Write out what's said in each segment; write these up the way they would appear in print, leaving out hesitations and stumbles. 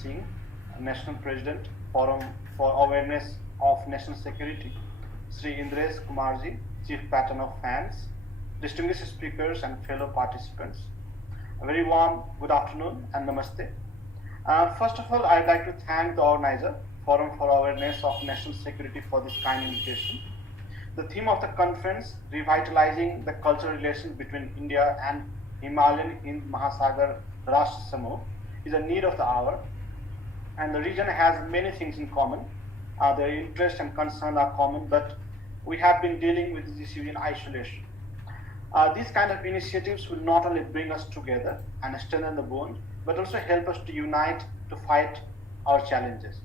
Singh, National President, Forum for Awareness of National Security, Sri Indresh Kumarji, Chief Patron of Fans, distinguished speakers and fellow participants. A very warm good afternoon and namaste. First of all, I'd like to thank the organizer, Forum for Awareness of National Security, for this kind invitation. The theme of the conference, Revitalizing the Cultural Relations between India and Himalayan Hind Mahasagar Rashtra Samooh, is a need of the hour, and the region has many things in common. Their interests and concerns are common, but we have been dealing with this issue in isolation. These kind of initiatives will not only bring us together and strengthen the bond, but also help us to unite to fight our challenges.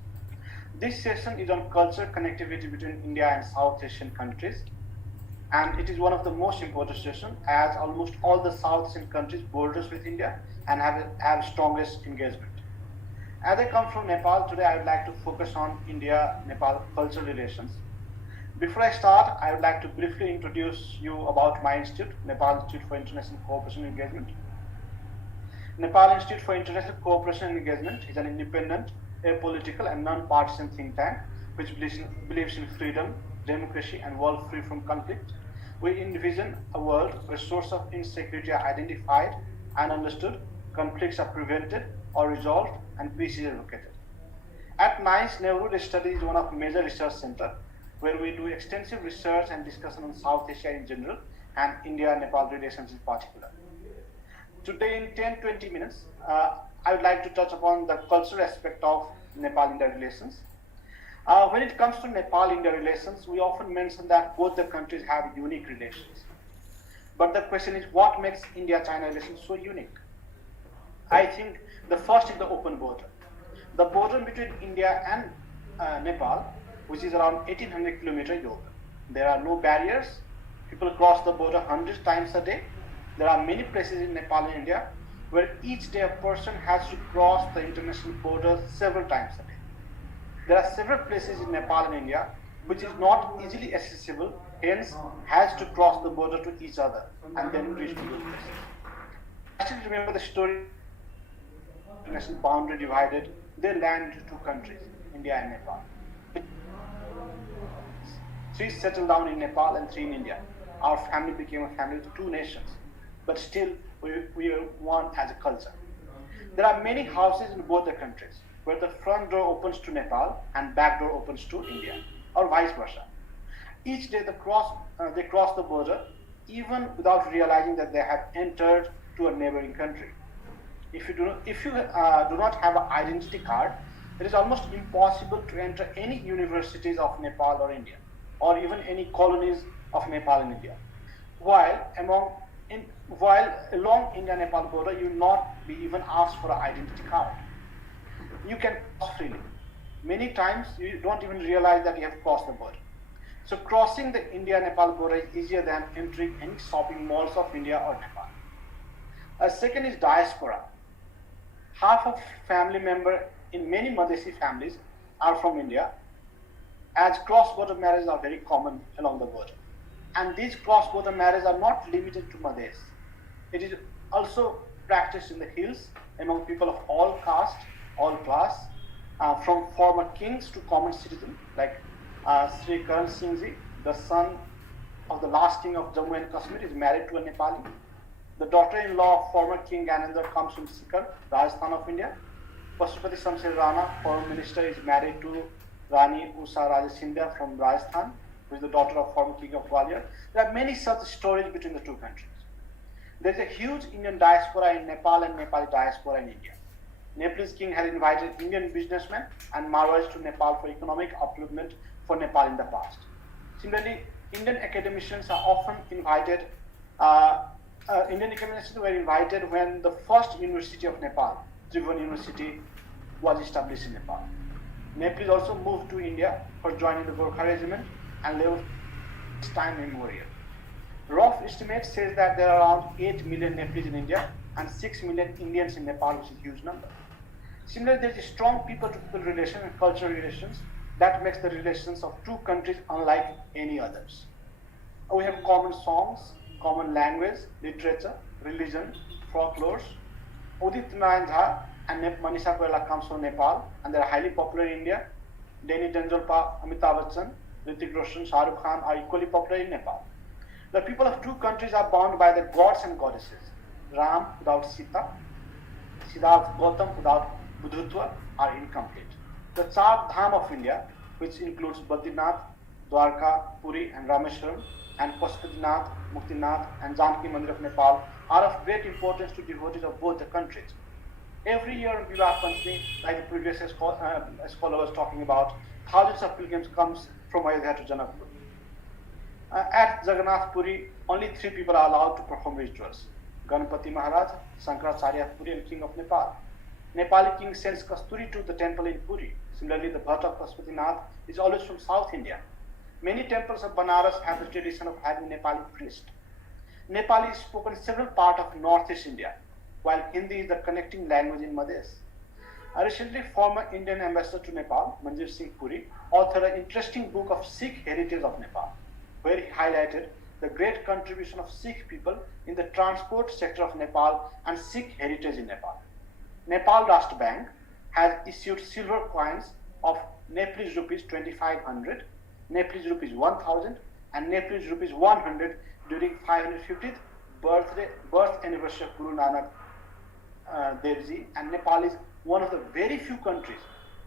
This session is on cultural connectivity between India and South Asian countries, and it is one of the most important sessions as almost all the South Asian countries borders with India and have strongest engagement. As I come from Nepal, today I would like to focus on India-Nepal cultural relations. Before I start, I would like to briefly introduce you about my institute, Nepal Institute for International Cooperation and Engagement. Nepal Institute for International Cooperation and Engagement is an independent, apolitical and non-partisan think tank which believes in freedom, democracy and world free from conflict. We envision a world where sources of insecurity are identified and understood, conflicts are prevented or resolved, and peace is advocated. At NICE, Nehru Study is one of major research centers where we do extensive research and discussion on South Asia in general and India-Nepal relations in particular. Today in 10-20 minutes, I would like to touch upon the cultural aspect of Nepal-India relations. When it comes to Nepal-India relations, we often mention that both the countries have unique relations. But the question is, what makes India-China relations so unique? I think the first is the open border. The border between India and Nepal, which is around 1800 kilometers long. There are no barriers. People cross the border hundreds times a day. There are many places in Nepal and India where each day a person has to cross the international border several times a day. There are several places in Nepal and India which is not easily accessible, hence has to cross the border to each other and then reach to those places. I still remember the story. International boundary divided their land into two countries, India and Nepal. Three settled down in Nepal and three in India. Our family became a family of two nations, but still we are one as a culture. There are many houses in both the countries where the front door opens to Nepal and back door opens to India, or vice versa. Each day they cross the border even without realizing that they have entered to a neighboring country. If you do not have an identity card, it is almost impossible to enter any universities of Nepal or India, or even any colonies of Nepal and India. While along India-Nepal border, you will not be even asked for an identity card. You can cross freely. Many times you don't even realize that you have crossed the border. So crossing the India-Nepal border is easier than entering any shopping malls of India or Nepal. A second is diaspora. Half of family members in many Madhesi families are from India, as cross-border marriages are very common along the border. And these cross-border marriages are not limited to Madhes. It is also practiced in the hills among people of all caste, all class, from former kings to common citizens, like Sri Karan Singh Ji, the son of the last king of Jammu and Kashmir, is married to a Nepali. The daughter-in-law of former King Ganendra comes from Sikar, Rajasthan of India. Pashupati Shamsher Rana, foreign minister, is married to Rani Usha Raja Scindia from Rajasthan, who is the daughter of former King of Gwalior. There are many such stories between the two countries. There is a huge Indian diaspora in Nepal and Nepali diaspora in India. Nepalese king had invited Indian businessmen and Marwaris to Nepal for economic upliftment for Nepal in the past. Similarly, Indian academicians are often invited. Indian academicians were invited when the first university of Nepal, Tribhuvan University, was established in Nepal. Nepalese also moved to India for joining the Gorkha regiment and lived time immemorial. Rough estimate says that there are around 8 million Nepalese in India and 6 million Indians in Nepal, which is a huge number. Similarly, there is a strong people-to-people relation and cultural relations that makes the relations of two countries unlike any others. We have common songs, common language, literature, religion, folklore. Udit Narayan Jha and Manisha Koirala comes from Nepal, and they are highly popular in India. Danny Denjolpa, Amitabh Bachchan, Hrithik Roshan, Shah Rukh Khan are equally popular in Nepal. The people of two countries are bound by the gods and goddesses. Ram without Sita, Siddhartha Gautam without Budhutva are incomplete. The Char Dham of India, which includes Badrinath, Dwarka, Puri and Rameshwaram, and Pashupatinath, Muktinath and Janki Mandir of Nepal are of great importance to devotees of both the countries. Every year on Vivah Panchami, like the previous scholar was talking about, thousands of pilgrims comes from Ayodhya to Janakpur. At Jagannath Puri, only 3 people are allowed to perform rituals: Ganpati Maharaj, Shankaracharya Puri, and King of Nepal. Nepali king sends Kasturi to the temple in Puri. Similarly, the Bhatt of Pashupatinath is always from South India. Many temples of Banaras have the tradition of having Nepali priest. Nepali is spoken in several parts of Northeast India, while Hindi is the connecting language in Madhya. A recently former Indian ambassador to Nepal, Manjeet Singh Puri, authored an interesting book of Sikh heritage of Nepal, where he highlighted the great contribution of Sikh people in the transport sector of Nepal and Sikh heritage in Nepal. Nepal Rashtra Bank has issued silver coins of Nepalese rupees 2500, Nepalese rupees 1000, and Nepalese rupees 100 during 550th birth anniversary of Guru Nanak Dev Ji, and Nepal is one of the very few countries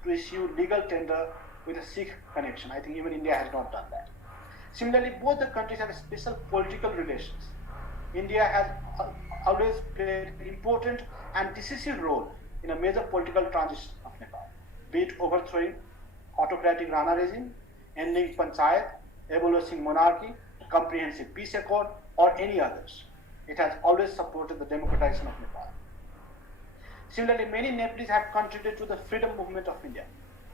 to issue legal tender with a Sikh connection. I think even India has not done that. Similarly, both the countries have special political relations. India has always played an important and decisive role in a major political transition of Nepal, be it overthrowing autocratic Rana regime, ending panchayat, abolishing monarchy, comprehensive peace accord, or any others. It has always supported the democratization of Nepal. Similarly, many Nepalese have contributed to the freedom movement of India.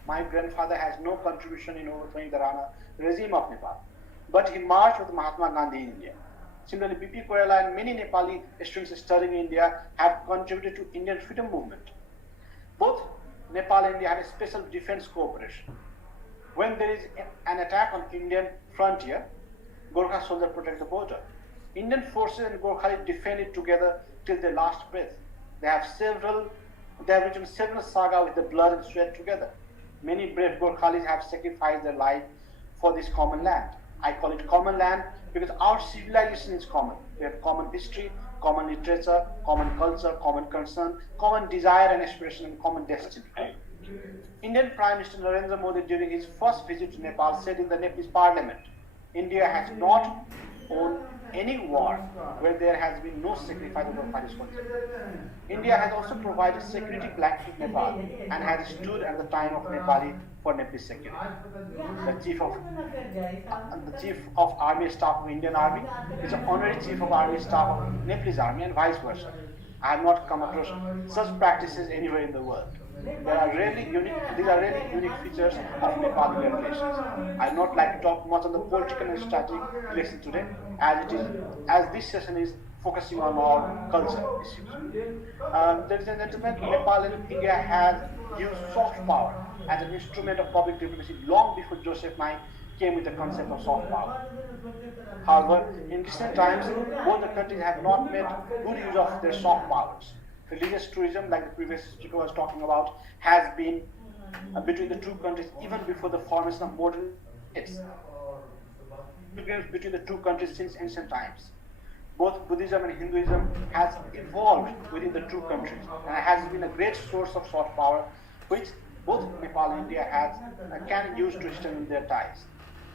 My grandfather has no contribution in overthrowing the Rana regime of Nepal, but he marched with Mahatma Gandhi in India. Similarly, B.P. Koirala and many Nepali students studying in India have contributed to Indian freedom movement. Both Nepal and India have a special defense cooperation. When there is an attack on Indian frontier, Gorkha soldiers protect the border. Indian forces and Gorkhali defend it together till their last breath. They have written several sagas with the blood and sweat together. Many brave Gorkhalis have sacrificed their life for this common land. I call it common land because our civilization is common. We have common history, common literature, common culture, common concern, common desire and aspiration, and common destiny. Indian Prime Minister Narendra Modi, during his first visit to Nepal, said in the Nepalese parliament, India has not won any war where there has been no sacrifice of Nepalese soldiers. India has also provided security blanket to Nepal and has stood at the time of Nepali for Nepalese security. The Chief of Army Staff of Indian Army is the honorary Chief of Army Staff of Nepalese Army and vice versa. I have not come across such practices anywhere in the world. These are really unique features of Nepali relations. I would not like to talk much on the political and strategic relation today, as this session is focusing on our culture issues. Ladies and gentlemen, Nepal and India has used soft power as an instrument of public diplomacy long before Joseph Nye came with the concept of soft power. However, in recent times, both the countries have not made good use of their soft powers. Religious tourism, like the previous speaker was talking about, has been between the two countries even before the formation of modern states. Pilgrims between the two countries since ancient times. Both Buddhism and Hinduism has evolved within the two countries and has been a great source of soft power, which both Nepal and India can use to strengthen their ties.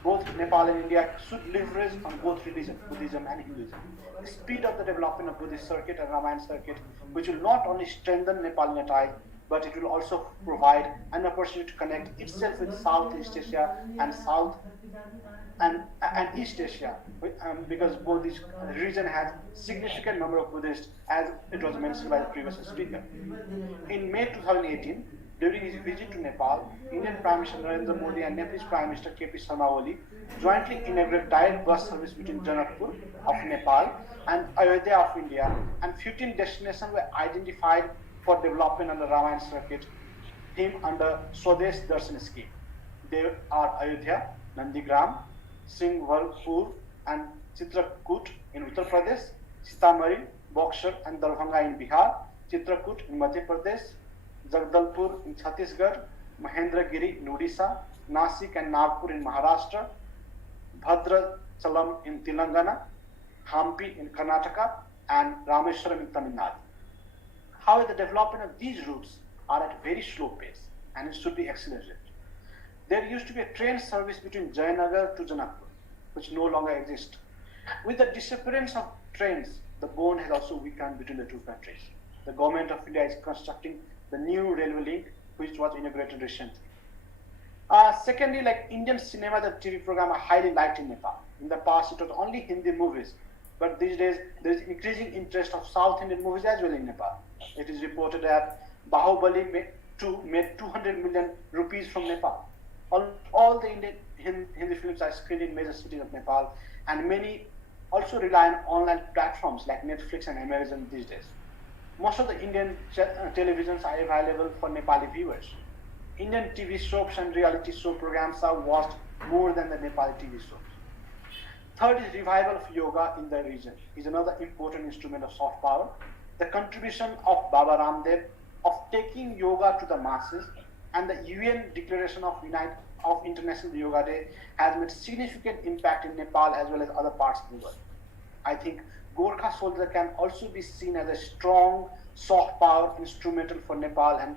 Both Nepal and India should leverage on both religions, Buddhism and Hinduism. The speed of the development of Buddhist circuit and Ramayana circuit, which will not only strengthen Nepali ties, but it will also provide an opportunity to connect itself with Southeast Asia and East Asia, because both this region has significant number of Buddhists, as it was mentioned by the previous speaker. In May 2018, during his visit to Nepal, Indian Prime Minister Narendra Modi and Nepalese Prime Minister K.P. Sharma Oli jointly inaugurated direct bus service between Janakpur of Nepal and Ayodhya of India, and 15 destinations were identified for development on the Ramayana circuit, themed under Swadesh Darshan scheme. They are Ayodhya, Nandigram, Singhalpur and Chitrakoot in Uttar Pradesh, Sitamarhi, Buxar and Darbhanga in Bihar, Chitrakoot in Madhya Pradesh, Jagdalpur in Chhattisgarh, Mahendragiri in Odisha, Nasik and Nagpur in Maharashtra, Bhadrachalam in Telangana, Hampi in Karnataka, and Rameswaram in Tamil Nadu. However, the development of these routes are at a very slow pace and it should be accelerated. There used to be a train service between Jayanagar to Janakpur, which no longer exists. With the disappearance of trains, the bond has also weakened between the two countries. The government of India is constructing the new railway link, which was inaugurated recently. Secondly, like Indian cinema, the TV program are highly liked in Nepal. In the past, it was only Hindi movies, but these days there is increasing interest of South Indian movies as well in Nepal. It is reported that Bahubali 2 made 200 million rupees from Nepal. All the Indian Hindi films are screened in major cities of Nepal, and many also rely on online platforms like Netflix and Amazon these days. Most of the Indian televisions are available for Nepali viewers. Indian TV soaps and reality show programs are watched more than the Nepali TV shows. Third is revival of yoga in the region is another important instrument of soft power. The contribution of Baba Ramdev of taking yoga to the masses and the UN declaration of International Yoga Day has made significant impact in Nepal as well as other parts of the world. I think Gorkha soldier can also be seen as a strong soft power instrumental for Nepal and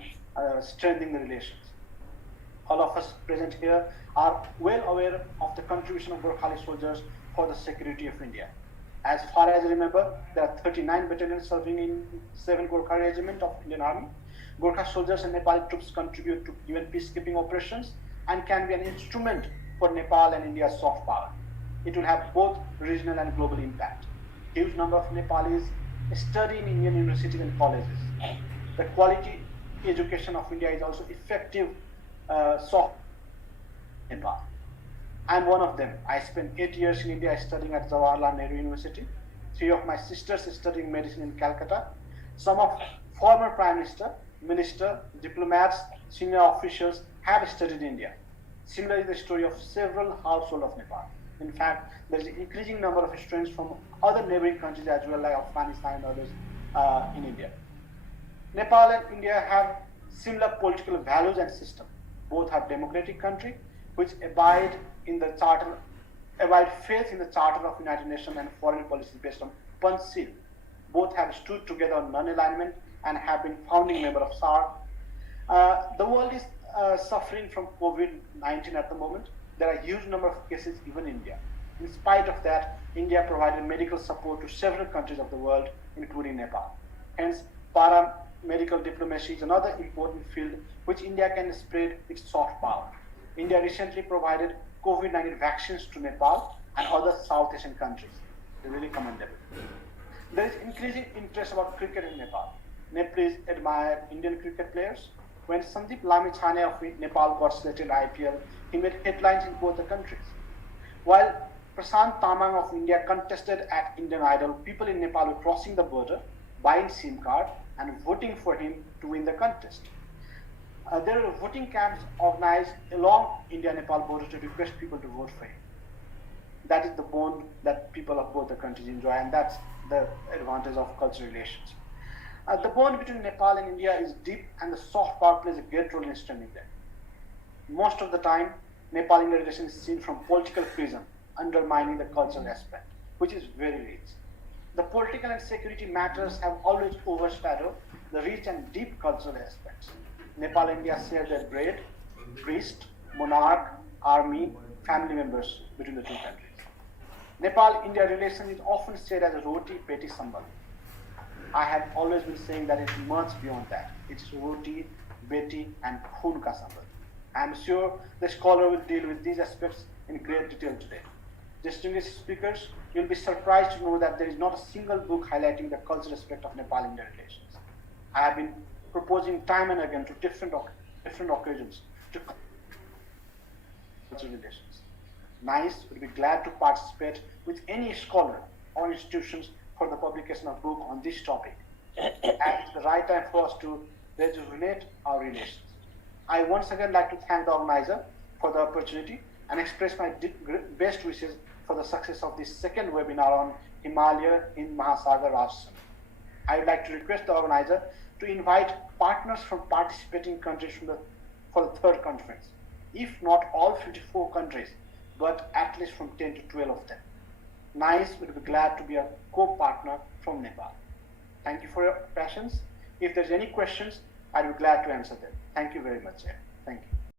strengthening the relations. All of us present here are well aware of the contribution of Gorkhali soldiers for the security of India. As far as I remember, there are 39 battalions serving in 7 Gorkha Regiment of Indian Army. Gorkha soldiers and Nepali troops contribute to UN peacekeeping operations and can be an instrument for Nepal and India's soft power. It will have both regional and global impact. Huge number of Nepalis study in Indian universities and colleges. The quality education of India is also effective soft Nepal. I'm one of them. I spent 8 years in India studying at Jawaharlal Nehru University. 3 of my sisters studying medicine in Calcutta. Some of former Prime Minister, diplomats, senior officials have studied in India. Similarly, the story of several households of Nepal. In fact, there is an increasing number of students from other neighboring countries as well, like Afghanistan and others in India. Nepal and India have similar political values and system. Both are democratic countries which abide faith in the Charter of United Nations and foreign policy based on Panchsheel. Both have stood together on non-alignment and have been founding member of SAARC. The world is suffering from COVID-19 at the moment. There are a huge number of cases even in India. In spite of that, India provided medical support to several countries of the world, including Nepal. Hence, paramedical diplomacy is another important field which India can spread its soft power. India recently provided COVID-19 vaccines to Nepal and other South Asian countries. They're really commendable. There is increasing interest about cricket in Nepal. Nepalese admire Indian cricket players. When Sandeep Lamichhane of Nepal got selected in IPL, he made headlines in both the countries. While Prashant Tamang of India contested at Indian Idol, people in Nepal were crossing the border, buying SIM card, and voting for him to win the contest. There are voting camps organized along India-Nepal border to request people to vote for him. That is the bond that people of both the countries enjoy, and that's the advantage of cultural relations. The bond between Nepal and India is deep, and the soft power plays a great role in strengthening them. Most of the time, Nepal-India relations is seen from political prism, undermining the cultural aspect, which is very rich. The political and security matters have always overshadowed the rich and deep cultural aspects. Nepal and India share their bread, priest, monarch, army, family members between the two countries. Nepal-India relation is often said as a roti, beti, sambal. I have always been saying that it's much beyond that. It's roti, beti, and khun ka sambal. I am sure the scholar will deal with these aspects in great detail today. Distinguished speakers, you'll be surprised to know that there is not a single book highlighting the cultural aspect of Nepal-India relations. I have been proposing time and again to different occasions to cultural relations. NICE would be glad to participate with any scholar or institutions for the publication of book on this topic. And it's the right time for us to rejuvenate our relations. I once again like to thank the organizer for the opportunity and express my best wishes for the success of this second webinar on Himalaya in Mahasagar, Rashtra. I would like to request the organizer to invite partners from participating countries for the third conference. If not all 54 countries, but at least from 10 to 12 of them. NICE would be glad to be a co-partner from Nepal. Thank you for your patience. If there's any questions, I'd be glad to answer them. Thank you very much, sir. Thank you.